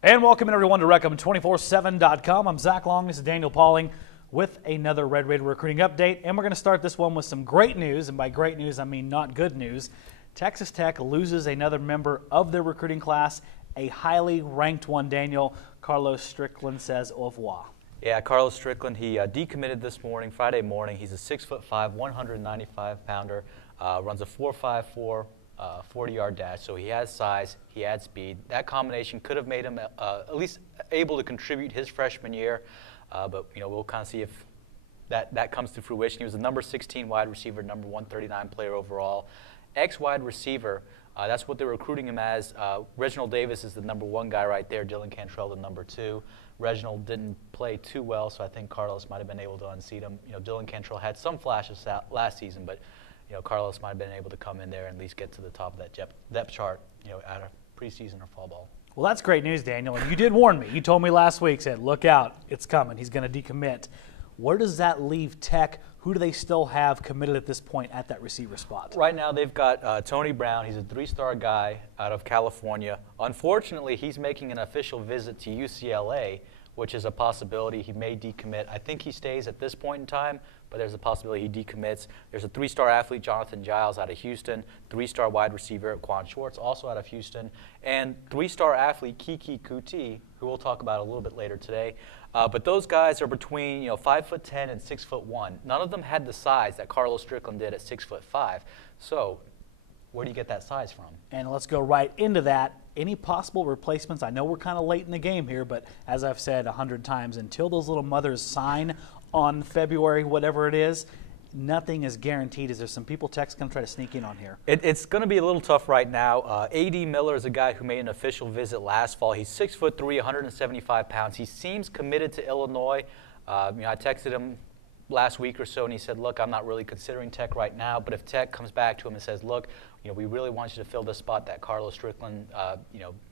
And welcome everyone to Recom247.com. I'm Zach Long. This is Daniel Pauling with another Red Raider recruiting update. And we're going to start this one with some great news. And by great news, I mean not good news. Texas Tech loses another member of their recruiting class, a highly ranked one, Daniel. Carlos Strickland says au revoir. Yeah, Carlos Strickland, he decommitted this morning, Friday morning. He's a 6'5", 195-pounder, runs a 4.54 40-yard dash, so he has size, he had speed. That combination could have made him at least able to contribute his freshman year, but we'll kind of see if that comes to fruition. He was the number 16 wide receiver, number 139 player overall. Ex-wide receiver, that's what they're recruiting him as. Reginald Davis is the number 1 guy right there, Dylan Cantrell the number 2. Reginald didn't play too well, so I think Carlos might have been able to unseat him. Dylan Cantrell had some flashes last season, but Carlos might have been able to come in there and at least get to the top of that depth chart, out of preseason or fall ball. Well, that's great news, Daniel. And you did warn me. You told me last week, said, look out, it's coming. He's going to decommit. Where does that leave Tech? Who do they still have committed at this point at that receiver spot? Right now they've got Tony Brown. He's a 3-star guy out of California. Unfortunately, he's making an official visit to UCLA, which is a possibility. He may decommit. I think he stays at this point in time, but there's a possibility he decommits. There's a 3-star athlete, Jonathan Giles, out of Houston, 3-star wide receiver, Quan Schwartz, also out of Houston, and 3-star athlete, Kiki Kuti, who we'll talk about a little bit later today. But those guys are between 5'10" and 6'1". None of them had the size that Carlos Strickland did at 6'5". So where do you get that size from? And let's go right into that. Any possible replacements? I know we're kind of late in the game here, but as I've said 100 times, until those little mothers sign on February, whatever it is, nothing is guaranteed. Is there some people Tech's going to try to sneak in on here? It's going to be a little tough right now. A.D. Miller is a guy who made an official visit last fall. He's 6'3", 175 pounds. He seems committed to Illinois. I texted him last week or so, and he said, look, I'm not really considering Tech right now, but if Tech comes back to him and says, look, we really want you to fill the spot that Carlos Strickland,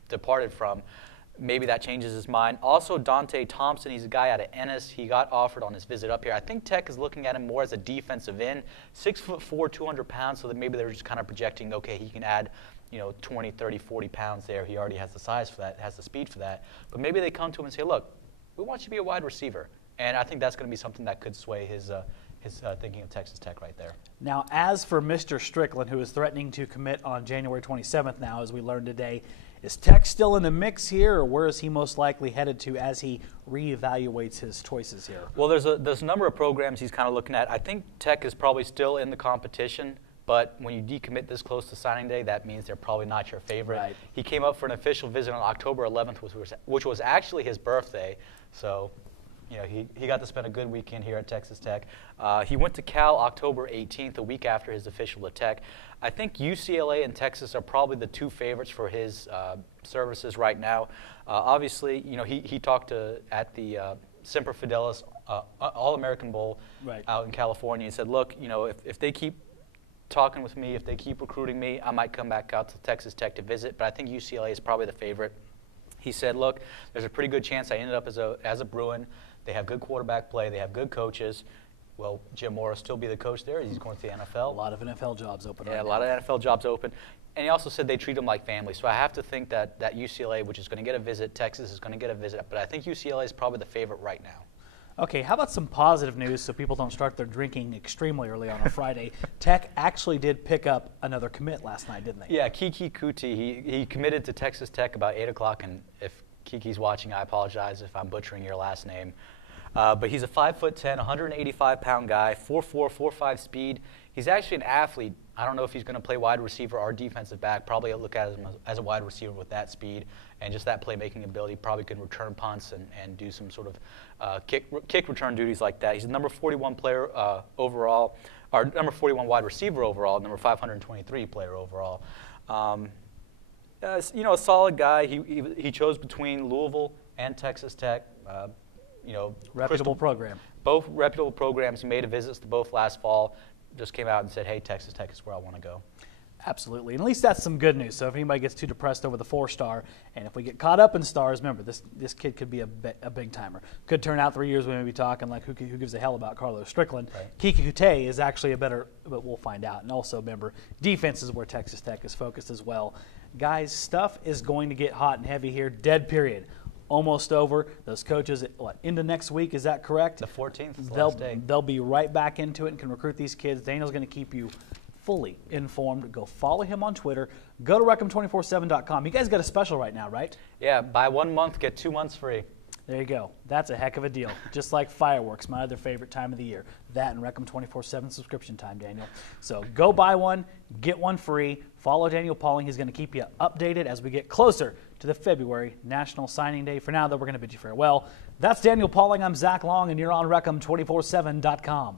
departed from, maybe that changes his mind. Also, Dante Thompson, he's a guy out of Ennis. He got offered on his visit up here. I think Tech is looking at him more as a defensive end, 6'4", 200 pounds, so that maybe they're just kind of projecting, okay, he can add 20, 30, 40 pounds there. He already has the size for that, has the speed for that. But maybe they come to him and say, look, we want you to be a wide receiver. And I think that's going to be something that could sway his thinking of Texas Tech right there. Now, as for Mr. Strickland, who is threatening to commit on January 27th now, as we learned today, is Tech still in the mix here, or where is he most likely headed to as he reevaluates his choices here? Well, there's a number of programs he's kind of looking at. I think Tech is probably still in the competition, but when you decommit this close to signing day, that means they're probably not your favorite. Right. He came up for an official visit on October 11th, which was actually his birthday, so he got to spend a good weekend here at Texas Tech. He went to Cal October 18th, a week after his official at Tech. I think UCLA and Texas are probably the 2 favorites for his services right now. Obviously, he talked at the Semper Fidelis All-American Bowl out in California and said, look, if they keep talking with me, if they keep recruiting me, I might come back out to Texas Tech to visit, but I think UCLA is probably the favorite. He said, look, there's a pretty good chance I ended up as a Bruin. They have good quarterback play. They have good coaches. Will Jim Morris still be the coach there? He's going to the NFL. A lot of NFL jobs open right now. Yeah, a lot of NFL jobs open. And he also said they treat him like family. So I have to think that UCLA, which is going to get a visit, Texas is going to get a visit. But I think UCLA is probably the favorite right now. Okay, how about some positive news so people don't start their drinking extremely early on a Friday? Tech actually did pick up another commit last night, didn't they? Yeah, Kiki Kuti, he committed to Texas Tech about 8 o'clock, and if Kiki's watching, I apologize if I'm butchering your last name. But he's a 5'10", 185-pound guy, 4'4", 4'5" speed. He's actually an athlete. I don't know if he's going to play wide receiver or defensive back. Probably look at him as a wide receiver with that speed and just that playmaking ability. Probably can return punts and do some sort of kick return duties like that. He's the number 41 player overall, or number 41 wide receiver overall, number 523 player overall. A solid guy. He chose between Louisville and Texas Tech. Reputable program. Both reputable programs. He made a visit to both last fall. Just came out and said, hey, Texas Tech is where I want to go. Absolutely. And at least that's some good news. So if anybody gets too depressed over the 4-star, and if we get caught up in stars, remember, this kid could be a big-timer. Could turn out 3 years we may be talking like who gives a hell about Carlos Strickland. Right. Kiki Kuti is actually a better, but we'll find out. And also, remember, defense is where Texas Tech is focused as well. Guys, stuff is going to get hot and heavy here. Dead period. almost over. Those coaches, into next week, is that correct? The 14th is the last day. They'll be right back into it and can recruit these kids. Daniel's going to keep you fully informed. Go follow him on Twitter. Go to Wreckham247.com. You guys got a special right now, right? Yeah, buy 1 month, get 2 months free. There you go. That's a heck of a deal. Just like fireworks, my other favorite time of the year. That and Wreckham 24/7 subscription time, Daniel. So go buy one, get one free. Follow Daniel Pauling. He's going to keep you updated as we get closer to the February National Signing Day. For now, though, we're going to bid you farewell. That's Daniel Pauling. I'm Zach Long, and you're on Wreckham247.com.